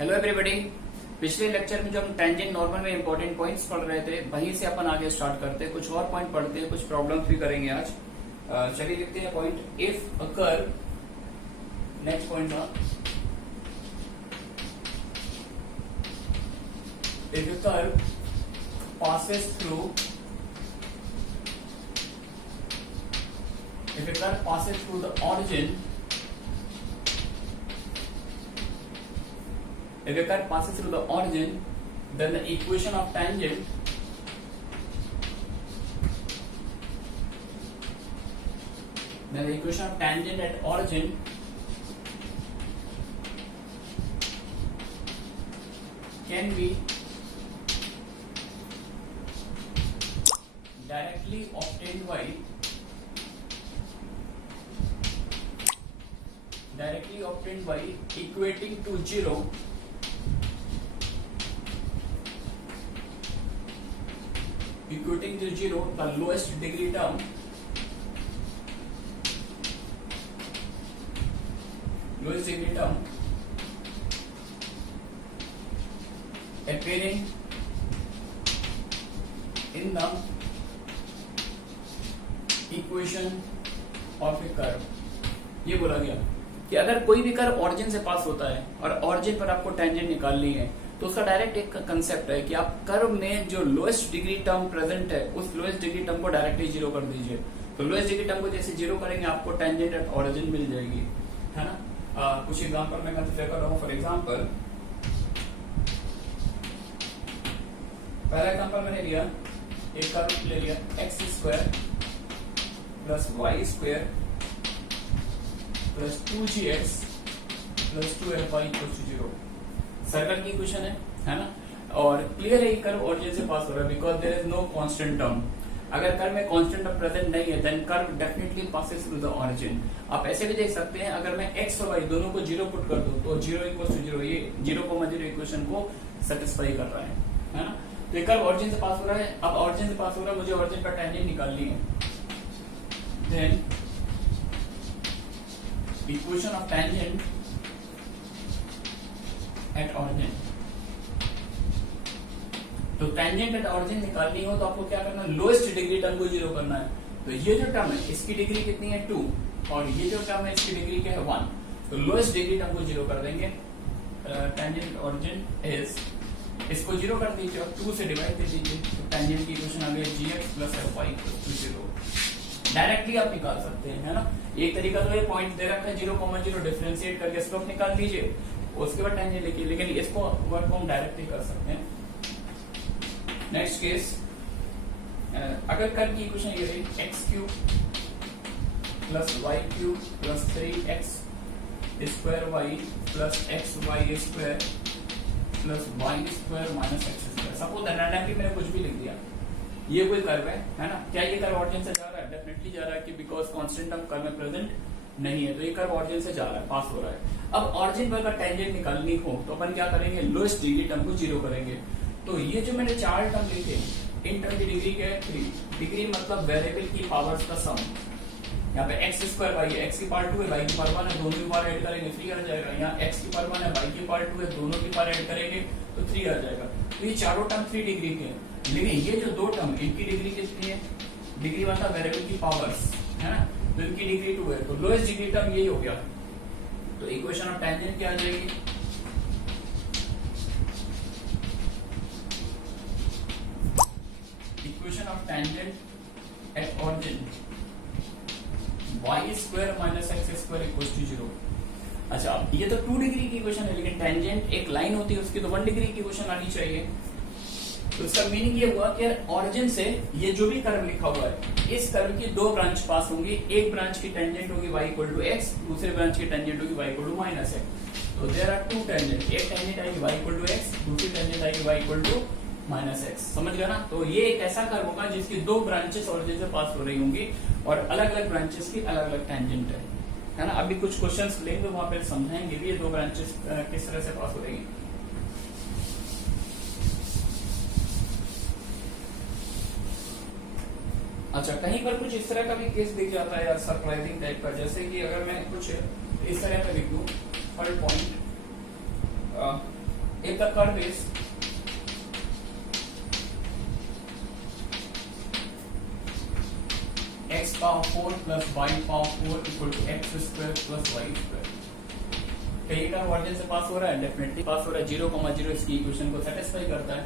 Hello everybody. पिछले lecture में जो हम टेंजेंट नॉर्मल में इंपॉर्टेंट पॉइंट्स पढ़ रहे थे वहीं से अपन आगे स्टार्ट करते हैं। कुछ और पॉइंट पढ़ते हैं, कुछ प्रॉब्लम्स भी करेंगे आज। चलिए लिखते हैं point. If a curve, next point था, if a curve passes through the origin, if a curve passes through the origin, then the equation of tangent at origin can be directly obtained by equating to zero the lowest degree term appearing in the equation of A curve. ये बोला गया कि अगर कोई भी curve origin से पास होता है और ऑरिजिन पर आपको टेंजेंट निकालनी है तो उसका डायरेक्ट एक कंसेप्ट है कि आप कर्व में जो लोएस्ट डिग्री टर्म प्रेजेंट है उस लोएस्ट डिग्री टर्म को डायरेक्टली जीरो कर दीजिए। तो लोएस्ट डिग्री टर्म को जैसे जीरो करेंगे आपको टेंजेंट एट ऑरिजिन मिल जाएगी, है ना। कुछ एग्जाम्पल मैं कंसिडर कर रहा हूँ। फॉर एग्जाम्पल, पहला एग्जाम्पल मैंने लिया, एक कर्व ले लिया x square plus y square plus 2gx plus 2fy equal to 0। Circle की इक्वेशन है ना। और क्लियर है, कर्व ऑरिजिन से पास हो रहा है because there is no constant term. अगर कर्व में कांस्टेंट टर्म प्रेजेंट नहीं है then curve definitely passes through the origin. आप ऐसे भी देख सकते हैं, अगर मैं x और y दोनों को जीरो पुट कर दूं तो 0 इक्वल टू 0, ये 0,0 इक्वेशन को सेटिस्फाई कर रहा है ना। तो ये कर्व ऑरिजिन से पास हो रहा है। अब ऑरिजिन से पास हो रहा है, मुझे ऑरिजिन पर टेंजेंट निकालनी है। Then equation of tangent at origin, तो टेंजेंट एट ऑरिजिन निकालनी हो तो आपको क्या करना है, लोएस्ट डिग्री टर्म को जीरो करना है। तो ये जो टर्म है इसकी डिग्री कितनी है 2 और ये जो टर्म है इसकी डिग्री क्या है 1। तो लोएस्ट डिग्री टर्म को जीरो कर देंगे। टेंजेंट ऑरिजिन इज, इसको जीरो कर दीजिए और 2 से डिवाइड कर दीजिए। तो टेंजेंट की इक्वेशन आ गई gx plus fy equal to 0। Directly आप निकाल सकते हैं, है ना। एक तरीका तो ये पॉइंट दे रखा है 0,0 डिफरेंशिएट करके स्लोप निकाल लीजिए, उसके बाद टेंजेंट लिखिए, लेकिन इसको वर्क हम डायरेक्टली कर सकते हैं। नेक्स्ट केस, अगर कर्व की इक्वेशन ये रही x cube plus y cube plus 3x square y plus xy square plus y square minus x square. Suppose randomly मैंने कुछ भी लिख दिया, ये कोई कर्व है ना। क्या ये कर्व ऑरिजिन से जा रहा है? डेफिनेटली जा रहा है कि बिकॉज कांस्टेंट टर्म कर्व में प्रेजेंट नहीं है, तो ये कर्व ऑरिजिन से जा रहा है, पास हो रहा है। अब ऑरिजिन पर अगर टेंजेंट निकालनी हो तो अपन क्या करेंगे, लोएस्ट डिग्री टर्म को जीरो करेंगे। तो ये जो मैंने 4 टर्म लिखे, इन टर्म की डिग्री क्या है 3। डिग्री मतलब वेरिएबल की पावर्स का सम। यहाँ पे एक्स स्क्वायर वाई है, एक्स की पावर 2 है, वाई की पावर 1 है, दोनों की पावर ऐड करेंगे 3 आ जाएगा। यहाँ एक्स की पावर 1 है, वाई की पावर 2 है, दोनों की पावर ऐड करेंगे तो 3 आ जाएगा। तो ये चारों टर्म 3 डिग्री के हैं, लेकिन ये जो 2 टर्म इनकी डिग्री कितनी है, डिग्री मतलब वेरिएबल की पावर्स, है ना। तो इनकी डिग्री 2 है, तो लोएस्ट डिग्री टर्म यही हो गया। तो इक्वेशन ऑफ टेंजेंट क्या आ जाएगी, equation of tangent at origin y square minus x square equal to 0। अच्छा, ये तो 2 डिग्री की इक्वेशन है, लेकिन टेंजेंट एक लाइन होती है उसकी तो 1 डिग्री की इक्वेशन आनी चाहिए। तो इसका मीनिंग ये हुआ कि ऑरिजिन से ये जो भी कर्व लिखा हुआ है, इस कर्व की 2 ब्रांच पास होंगी। एक ब्रांच की टेंजेंट होगी y इक्वल टू x, दूसरे ब्रांच की टेंजेंट होगी y equal to minus x। तो देयर आर 2 टेंजेंट, एक टेंजेंट आएगी y इक्वल टू x, दूसरी टेंजेंट आएगी y equal to minus x। समझ गया ना। तो ये एक ऐसा कर्व होगा जिसकी 2 ब्रांचेस ऑरिजिन से पास हो रही होंगी और अलग अलग ब्रांचेस की अलग अलग टेंजेंट है ना। अभी कुछ क्वेश्चंस लेंगे वहां पे समझाएंगे भी ये 2 ब्रांचेस किस तरह से पास हो रही है। अच्छा, कहीं पर कुछ इस तरह का भी केस दिख जाता है यार, सरप्राइजिंग टाइप का। जैसे कि अगर मैं कुछ इस तरह का लिख दूं, third point if the curve is x power 4 plus y power 4 equal to x square plus y square, क्या ये टर्म ऑरिजिन से पास हो रहा है? डेफिनेटली पास हो रहा है। 0,0 इसकी इक्वेशन को सेटिस्फाई करता है।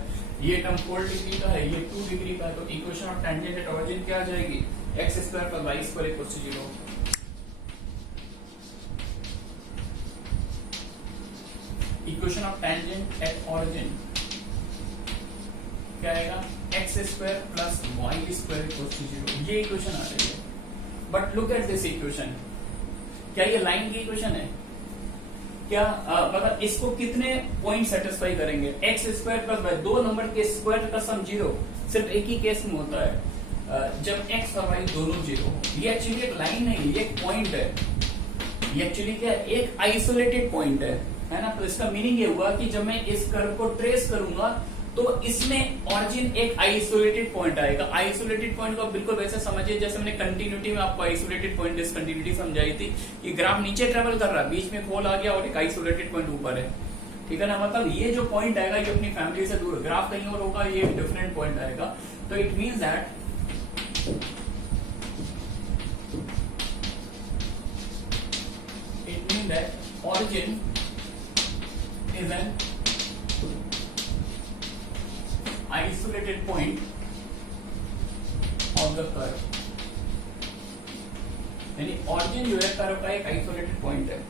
ये टर्म 4 डिग्री का है, ये 2 डिग्री का है, तो equation of tangent at origin क्या आ जाएगी? x square plus y square equal to 0। Equation of tangent at origin क्या आएगा? x square plus y square equal to 0। ये इक्वेशन आ रही है। But look at this equation, क्या ये लाइन की इक्वेशन है? क्या मतलब इसको कितने पॉइंट सेटिस्फाई करेंगे? एक्स स्क्वायर प्लस वाई, दो नंबर के स्क्वायर का सम 0 सिर्फ एक ही केस में होता है, जब एक्स और वाई दोनों 0 हो। ये एक्चुअली एक लाइन नहीं, ये एक पॉइंट है। ये एक्चुअली क्या है? एक आइसोलेटेड पॉइंट है ना। तो इसका मीनिंग ये हुआ कि जब मैं इस कर्व को ट्रेस करूंगा तो इसमें ऑरिजिन एक आइसोलेटेड पॉइंट आएगा। आइसोलेटेड पॉइंट को बिल्कुल वैसे समझिए जैसे मैंने कंटिन्यूटी में आपको आइसोलेटेड पॉइंट डिसकंटिन्यूटी समझाई थी कि ग्राफ नीचे ट्रेवल कर रहा है, बीच में खोल आ गया और एक आइसोलेटेड पॉइंट ऊपर है, ठीक है ना। मतलब ये जो पॉइंट आएगा ये अपनी फैमिली से दूर, ग्राफ कहीं और होगा, ये डिफरेंट पॉइंट आएगा। तो it means that origin is an isolated point of the curve, यानी origin जो है कर्व का एक आइसोलेटेड पॉइंट है।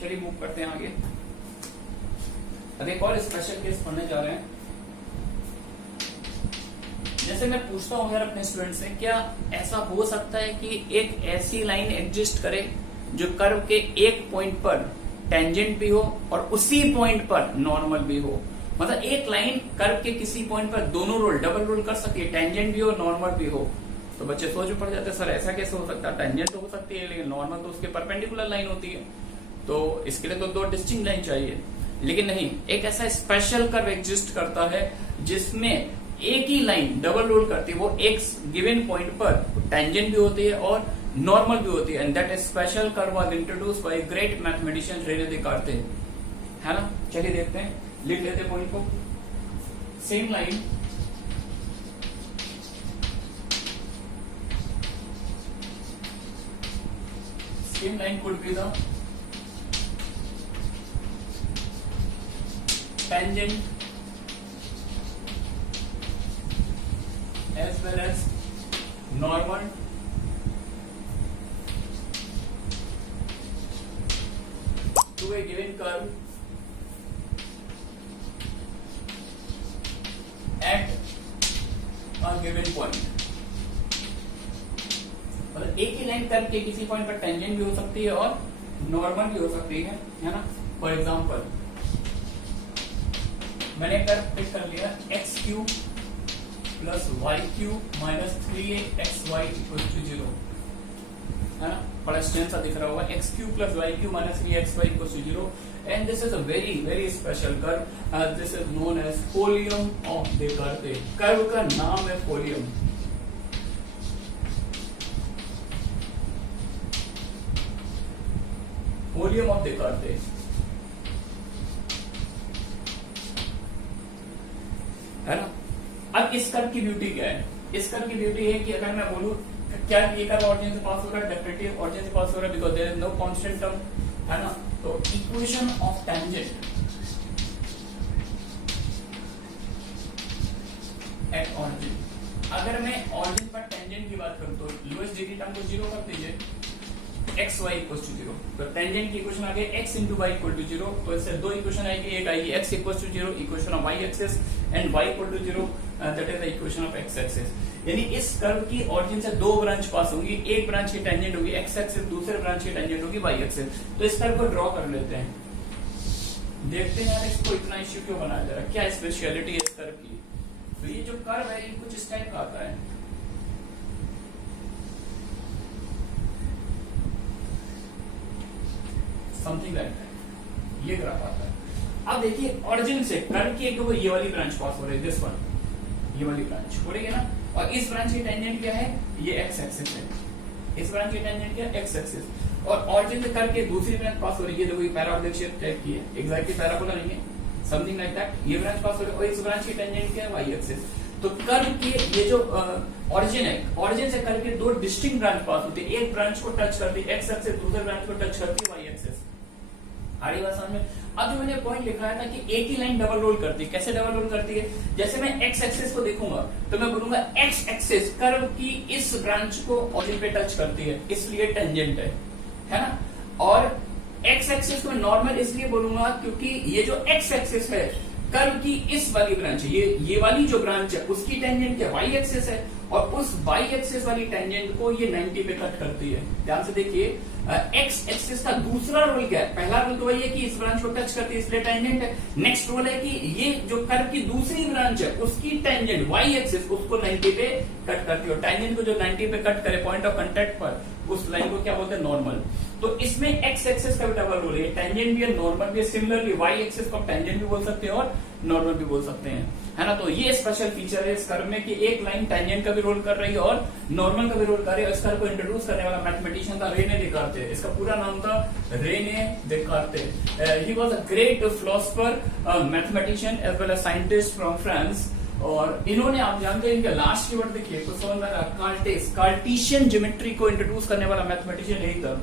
चलिए मूव करते हैं आगे। अब एक और स्पेशल केस पढ़ने जा रहे हैं। जैसे मैं पूछता हूं यार अपने स्टूडेंट से, क्या ऐसा हो सकता है कि एक ऐसी लाइन एग्जिस्ट करे जो कर्व के एक पॉइंट पर टेंजेंट भी हो और उसी पॉइंट पर नॉर्मल भी हो? मतलब एक लाइन कर्व के किसी पॉइंट पर दोनों रोल, डबल रोल कर सकती है, टेंजेंट भी हो नॉर्मल भी हो। तो बच्चे सोच में पड़ जाते हैं, सर ऐसा कैसे हो सकता है? टेंजेंट तो हो सकती है लेकिन नॉर्मल तो उसके परपेंडिकुलर लाइन होती है, तो इसके लिए तो दो डिस्टिंक्ट लाइन चाहिए। लेकिन नहीं, एक ऐसा स्पेशल कर्व एग्जिस्ट करता है जिसमें एक ही लाइन डबल रोल करती है, वो एक गिवन पॉइंट पर टेंजेंट भी होती है और नॉर्मल भी होती है, and that special curve was introduced by great mathematician Rene Descartes, है ना। चलिए देखते हैं, लिख लेते हैं पॉइंट को। Same line could be the tangent as well as normal to a given curve at a given point। मतलब एक ही लाइन कर्व के किसी पॉइंट पर टेंजेंट भी हो सकती है और नॉर्मल भी हो सकती है ना। फॉर एग्जांपल मैंने कर्व पिक कर लिया x cube plus y cube minus 3xy equal to 0, है ना। बड़ा स्ट्रेंथ सा दिख रहा होगा, x cube plus y cube minus 3xy equal to 0, and this is a very very special curve, this is known as folium of Descartes. Curve का नाम है फोलियम। फोलियम ऑफ देकार्ते, है ना। अब इस कर्व की ब्यूटी क्या है? इस कर्व की ब्यूटी है कि अगर मैं बोलूं क्या ये कर्व ऑरिजिन से पास हो रहा है, डेफिनेटली ऑरिजिन से पास हो रहा है because there is no constant term, है ना। तो equation of tangent at origin, अगर मैं ऑरिजिन पर टेंजेंट की बात करूं तो लोएस्ट डिग्री टर्म को 0 कर दीजिए, एक्स वाई इक्वल टू 0। तो टेंजेंट की इक्वेशन आ गई x into y equal to 0। तो इससे दो इक्वेशन आएगी, एक आएगी x equal to 0 equation of y axis and y equal to 0 that is the equation of x axis. यानी इस कर्व की ऑरिजिन से दो ब्रांच पास होंगी, एक ब्रांच की टेंजेंट होगी एक्स एक्सिस, दूसरे ब्रांच की टेंजेंट होगी वाई एक्सिस। तो इस कर्व को ड्रॉ कर लेते हैं, देखते हैं यार इसको इतना इश्यू क्यों बनाया जा रहा है, क्या स्पेशलिटी है इस कर्व की। तो ये जो कर्व है ये कुछ इस टाइप का आता है, समथिंग लाइक दैट, ये ग्राफ आता है। अब देखिए ऑरिजिन से कर्व की एक ये वाली ब्रांच पास हो रही है, दिस वन, ये वाली ब्रांच हो रही है ना, और इस ब्रांच की टेंजेंट क्या है, ये एक्स एक्सिस है, इस ब्रांच की टेंजेंट क्या है, एक्स एक्सिस, और ऑरिजिन से करके दूसरी ब्रांच पास हो रही है, देखो ये पैराबोलिक शेप टाइप की है, एग्जैक्टली पैराबोला नहीं है, समथिंग लाइक दैट, ये ब्रांच पास हो रही है, और इस ब्रांच की टेंजेंट क्या है, वाई एक्सिस। तो कर्व के ये जो ऑरिजिन है, ऑरिजिन से करके दो डिस्टिंक्ट ब्रांच पास होती है, एक ब्रांच को टच करती है एक्स एक्सिस, दूसरे ब्रांच को टच करती है वाई एक्सिस। आ रही बात समझ में? अब जो मैंने पॉइंट लिखा था कि एक ही लाइन डबल रोल करती है, कैसे डबल रोल करती है, जैसे मैं एक्स एक्सिस को देखूंगा तो मैं बोलूंगा एक्स एक्सिस कर्व की इस ब्रांच को ऑरिजिन पे टच करती है, इसलिए टेंजेंट है ना, और एक्स एक्सिस को नॉर्मल इसलिए बोलूंगा क्योंकि ये जो एक्स एक्सिस है कर्व की इस वाली ब्रांच, ये वाली जो ब्रांच है उसकी टेंजेंट क्या, वाई एक्सिस है, और उस वाई एक्सिस वाली टेंजेंट को ये 90 पे कट करती है। ध्यान से देखिए, एक्स एक्सिस का दूसरा रोल क्या है, पहला रोल तो वही है कि इस ब्रांच को टच करती है इसलिए टेंजेंट है, नेक्स्ट रोल है कि ये जो कर्व की दूसरी ब्रांच है उसकी टेंजेंट वाई एक्सिस उसको 90 पे कट करती है, और टेंजेंट को जो 90 पे कट करे पॉइंट ऑफ कांटेक्ट पर, उस लाइन को क्या बोलते हैं, नॉर्मल। तो इसमें एक्स एक्सिस का भी डबल रोल है, टेंजेंट भी है, नॉर्मल भी है, सिमिलरली वाई एक्सिस को टेंजेंट भी बोल सकते हैं और नॉर्मल भी बोल सकते हैं, है ना। तो ये स्पेशल फीचर है इस कर्व में कि एक लाइन टेंजेंट का भी रोल कर रही है और नॉर्मल का भी रोल कर रही है। इस कर्व को इंट्रोड्यूस करने वाला मैथमेटिशियन था रेने देकार्ते, इसका पूरा नाम था Rene Descartes. He was a great philosopher, mathematician as well as scientist from France, और इन्होंने, आप जानते हैं इनका लास्ट कीवर्ड देखिए तो समझ में कार्टेशियन ज्योमेट्री को इंट्रोड्यूस करने वाला मैथमेटिशियन यही था।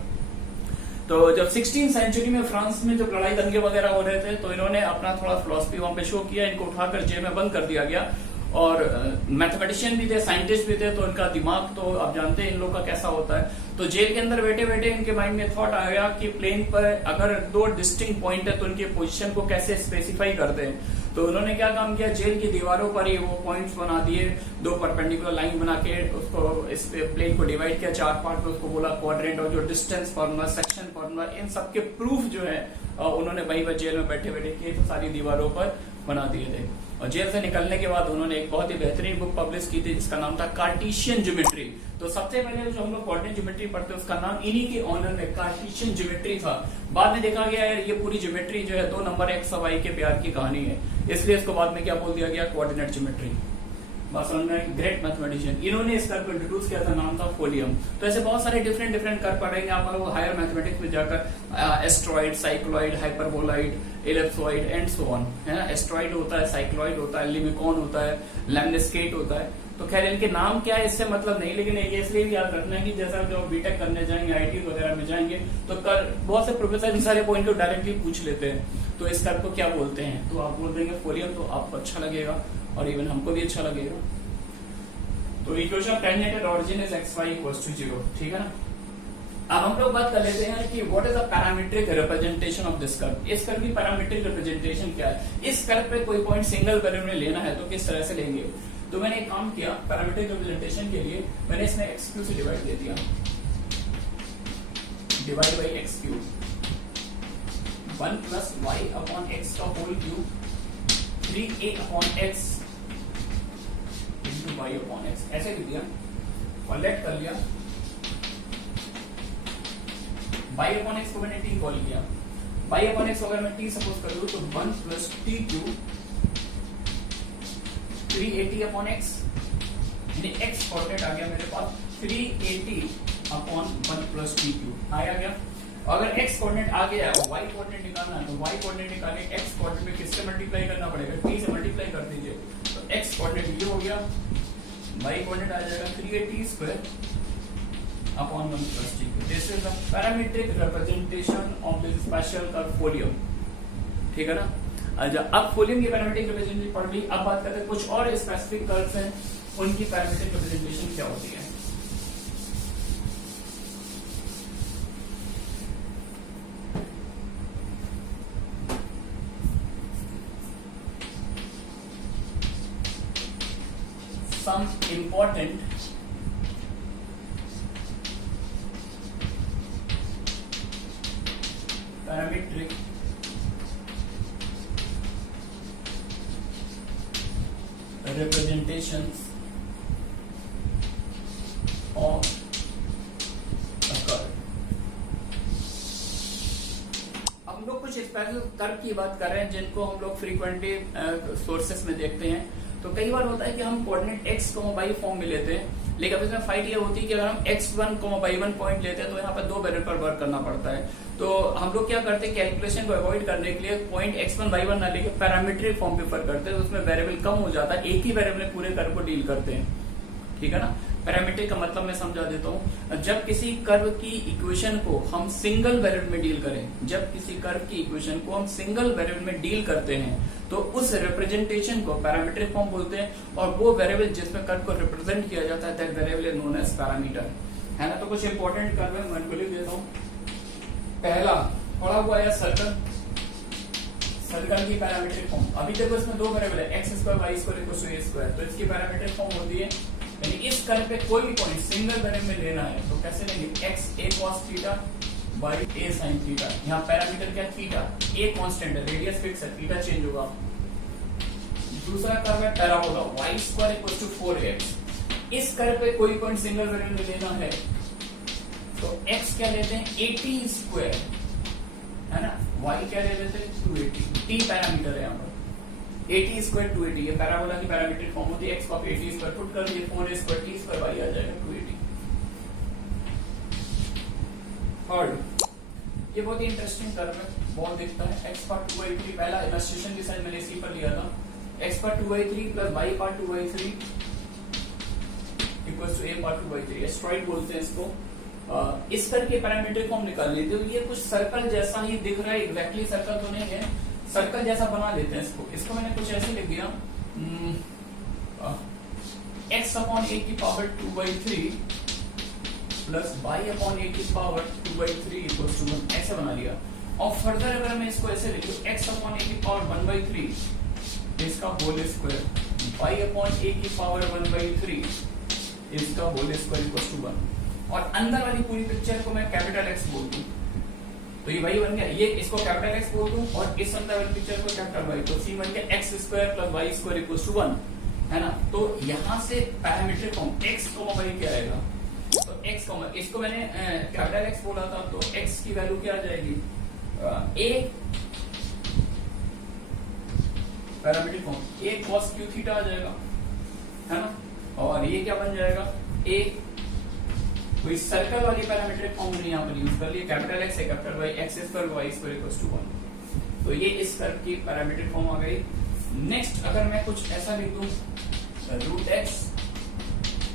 तो जब 16th सेंचुरी में फ्रांस में जब लड़ाई दंगे वगैरह हो रहे थे तो इन्होंने अपना थोड़ा फिलॉसफी वहां पे शो किया, इनको उठाकर जेल में बंद कर दिया गया, और मैथमेटिशियन भी थे, साइंटिस्ट भी थे, तो इनका दिमाग तो आप जानते हैं इन लोग का कैसा होता है। तो जेल के अंदर बैठे बैठे इनके माइंड में थॉट आया कि प्लेन पर अगर दो डिस्टिंक्ट पॉइंट है तो इनके पोजीशन को कैसे स्पेसिफाई करते हैं। तो उन्होंने क्या काम किया, जेल की दीवारों पर ही वो पॉइंट्स बना दिए, दो परपेंडिकुलर लाइन बना के उसको इस प्लेन को डिवाइड किया 4 पार्ट में, उसको बोला क्वाड्रेंट, और जो डिस्टेंस फॉर्मूला, सेक्शन फॉर्मूला, इन सबके प्रूफ जो है उन्होंने वही जेल में बैठे बैठे किए, तो सारी दीवारों पर बना दिए थे। और जेल से निकलने के बाद उन्होंने एक बहुत ही बेहतरीन बुक पब्लिश की थी जिसका नाम था कार्टेशियन ज्योमेट्री। तो सबसे पहले जो हम लोग कोऑर्डिनेट ज्योमेट्री पढ़ते हैं उसका नाम इन्हीं के ऑनर में कार्टेशियन ज्योमेट्री था। बाद में देखा गया यार ये पूरी ज्योमेट्री जो है 2 नंबर एक्स और वाई के प्यार की कहानी है, इसलिए इसको बाद में क्या बोल दिया गया, कोऑर्डिनेट ज्योमेट्री। बस ग्रेट मैथमेटिशियन, इन्होंने इस कर्व को इंट्रोड्यूस किया था, नाम था फोलियम। तो ऐसे बहुत सारे डिफरेंट डिफरेंट कर्व पढ़ेंगे आप लोग हायर मैथमेटिक्स में जाकर, asteroid, cycloid, hyperboloid, ellipsoid and so on, है ना। एस्ट्रॉइड होता है, साइक्लॉइड होता है, लिमिकॉन होता है, लैमनिस्केट होता है। तो खैर इनके नाम क्या है इससे मतलब नहीं, लेकिन ये इसलिए भी याद रखना है कि जैसा जो बीटेक करने जाएंगे, आईटी वगैरह में जाएंगे तो बहुत से प्रोफेसर इन सारे पॉइंट को डायरेक्टली पूछ लेते हैं, तो इस कर्व को क्या बोलते हैं, तो आप बोल देंगे फोलियम, तो आपको अच्छा लगेगा और इवन हमको भी अच्छा लगेगा। तो equation of tangent at origin is x y equals to 0, ठीक है ना। अब हम लोग बात कर लेते हैं कि what is the parametric representation of this curve. इस कर्व की पैरामीट्रिक रिप्रेजेंटेशन क्या है, इस कर्व पे कोई पॉइंट सिंगल वैल्यू में लेना है तो किस तरह से लेंगे। तो मैंने एक काम किया, पैरामीट्रिक रिप्रेजेंटेशन के लिए मैंने इसमें एक्स क्यू से डिवाइड दे दिया, divide by x cube, 1 plus y upon x का whole cube, 3a upon x into y upon x, ऐसे लिख दिया और लेट कर लिया। y अपॉन एक्स को मैंने t कॉल किया, y अपॉन एक्स अगर मैं t सपोज कर लूं तो 1 plus T cube 380 upon x, यानी x कोऑर्डिनेट आ गया मेरे पास 380 अपॉन 1 प्लस टी क्यूब आया गया। अगर x कोऑर्डिनेट आ गया और y कोऑर्डिनेट निकालना है तो y कोऑर्डिनेट निकाले x कोऑर्डिनेट में किससे मल्टीप्लाई करना पड़ेगा, t से मल्टीप्लाई कर दीजिए, तो x कोऑर्डिनेट ये हो गया, y कोऑर्डिनेट आ जाएगा 380 square upon 1 plus t. This is the parametric representation of this special curve folium, ठीक है ना। अच्छा, अब फोलियम की पैरामीट्रिक रिप्रेजेंटेशन पढ़ ली, अब बात करते हैं कुछ और स्पेसिफिक कर्व्स हैं, उनकी पैरामीट्रिक रिप्रेजेंटेशन क्या होती है। Some important parametric representations of a curve। हम लोग कुछ स्पेशल कर्व की बात कर रहे हैं जिनको हम लोग फ्रीक्वेंटली सोर्सेस में देखते हैं। तो तो कई बार होता है कि हम कोऑर्डिनेट x, y फॉर्म में लेते हैं, लेकिन अब इसमें फाइट ये होती है कि अगर हम x1, y1 पॉइंट लेते हैं तो यहाँ पर 2 वेरिएबल पर वर्क करना पड़ता है। तो हम लोग क्या करते हैं, कैलकुलेशन को अवॉइड करने के लिए पॉइंट x1, y1 ना लेके पैरामीट्रिक फॉर्म प्रेफर करते हैं, तो उसमें वेरिएबल कम हो जाता है, एक ही वेरिएबल में पूरे कर्व को डील करते हैं। ठीक है ना। पैरामीट्रिक का मतलब मैं समझा देता हूँ। जब किसी कर्व की इक्वेशन को हम सिंगल वेरिएबल में डील करें, जब किसी कर्व की इक्वेशन को हम सिंगल वेरिएबल में डील करते हैं तो उस रिप्रेजेंटेशन को पैरामीट्रिक फॉर्म बोलते हैं, और वो वेरिएबल जिसमें कर्व को रिप्रेजेंट किया जाता है that variable is known as parameter, है ना। तो कुछ इंपॉर्टेंट कर्व है, मैं लिख देता हूँ। पहला पड़ा हुआ है सर्कल, सर्कल की पैरामीट्रिक फॉर्म। अभी देखो इसमें 2 वेरिएबल है, x square y square equal to a square, तो इसकी पैरामीट्रिक फॉर्म होती है, यानी इस कर्व पे कोई भी पॉइंट सिंगल वेरिएबल में लेना है तो कैसे लेंगे, x a cos theta y a sin theta. यहाँ पैरामीटर क्या है, थीटा, a कांस्टेंट है, रेडियस फिक्स है, थीटा चेंज होगा। दूसरा कर्व है parabola, y square equal to 4x। इस कर्व पे कोई पॉइंट सिंगल वेरिएबल में लेना है तो x क्या लेते हैं, 80 स्क्वायर, है ना, y क्या ले लेते हैं 280, t पैरामीटर है यहाँ पर, 80 स्क्वायर 280, ये पैराबोला की पैरामीट्रिक फॉर्म होती है। x को आप 80 स्क्वायर पुट कर दिए, 4 स्क्वायर t स्क्वायर y आ जाएगा 280। थर्ड, ये बहुत ही इंटरेस्टिंग कर्व है, बहुत दिखता है, x पार्ट 2y3, पहला इलस्ट्रेशन की साइड मैंने इसी पर लिया था, x part 2y3 plus y part 2y3 equals to a part 2y3, astroid बोलते हैं इसको। इस कर्व की पैरामीट्रिक फॉर्म निकाल लेते हो, ये कुछ सर्कल जैसा ही दिख रहा है, एग्जैक्टली सर्कल तो नहीं है, सर्कल जैसा बना लेते हैं इसको। इसको मैंने कुछ ऐसे लिख दिया, x अपॉन a की power 2/3 plus y upon a की पावर 2/3 इक्वल्स टू 1, ऐसे बना लिया। और फर्दर अगर मैं इसको ऐसे लिखूं, x अपॉन a की पावर 1/3 इसका whole square, y upon a की पावर 1/3 इसका होल स्क्वायर इक्वल्स टू 1, और अंदर वाली पूरी पिक्चर को मैं कैपिटल X बोल दूं तो ये वही बन गया, ये इसको कैपिटल X बोल दूं और इस अंदर वाली पिक्चर को कैपिटल Y, तो C बन गया x square plus y square equals to 1, है ना। तो यहाँ से पैरामीट्रिक फॉर्म x, y क्या आएगा, तो x, इसको मैंने कैपिटल X बोला था, तो x की वैल्यू क्या आ जाएगी, a parametric form a cos q theta आ जाएगा, है ना, और ये क्या बन जाएगा a, कोई सर्कल वाली पैरामीट्रिक फॉर्म नहीं यहाँ पर यूज कर लिए, कैपिटल X है, capital Y, x square y square equals to 1, तो ये इस कर्व की पैरामीट्रिक फॉर्म आ गई। नेक्स्ट अगर मैं कुछ ऐसा लिख दूं, root x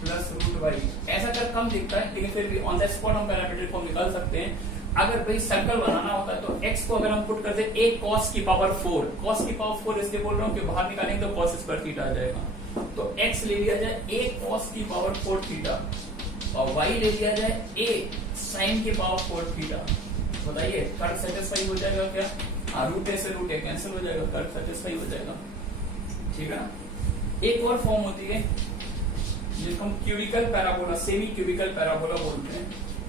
plus root y, ऐसा कर कम दिखता है लेकिन फिर भी ऑन द स्पॉट हम पैरामीट्रिक फॉर्म निकाल सकते हैं। अगर भाई सर्कल बनाना होता है तो x को अगर हम पुट करते a cos की पावर 4, cos की पावर 4 इसलिए बोल रहा हूँ कि बाहर निकालेंगे तो cos स्क्वायर थीटा आ जाएगा, तो x ले लिया जाए a cos की पावर 4 थीटा और y ले लिया जाए a sin की पावर 4 थीटा। बताइए कर्व सेटिस्फाई हो जाएगा क्या, हाँ, रूट a से रूट a कैंसिल हो जाएगा, कर्व सेटिस्फाई हो जाएगा, ठीक है ना। एक और फॉर्म होती है जिसको हम cubical parabola, semi cubical parabola बोलते हैं,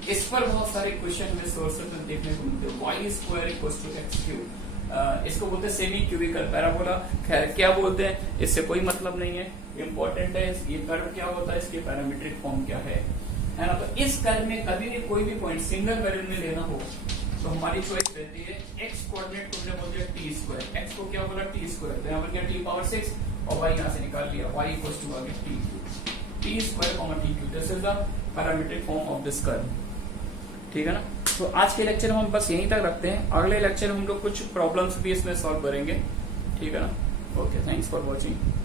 इस पर बहुत सारे क्वेश्चन में सोर्सेज में देखने को मिलते हैं, y square equals to x cube, इसको बोलते हैं सेमी क्यूबिकल पैराबोला। खैर क्या बोलते हैं इससे कोई मतलब नहीं है, इंपॉर्टेंट है ये कर्व क्या होता है, इसकी पैरामीट्रिक फॉर्म क्या है ना। तो इस कर्व में कभी भी कोई भी पॉइंट सिंगल वेरिएबल में लेना हो तो हमारी चॉइस रहती है x कोऑर्डिनेट को हमने बोल दिया t स्क्वायर, x को क्या बोला t स्क्वायर, तो यहाँ पर क्या t पावर 6 और y यहाँ से निकाल लिया, y इक्वल्स टू आ गया t square comma t cube, this is the parametric form of this curve, ठीक है ना। तो आज के लेक्चर हम बस यहीं तक रखते हैं, अगले लेक्चर हम लोग कुछ प्रॉब्लम्स भी इसमें सॉल्व करेंगे, ठीक है ना। Okay, thanks for watching.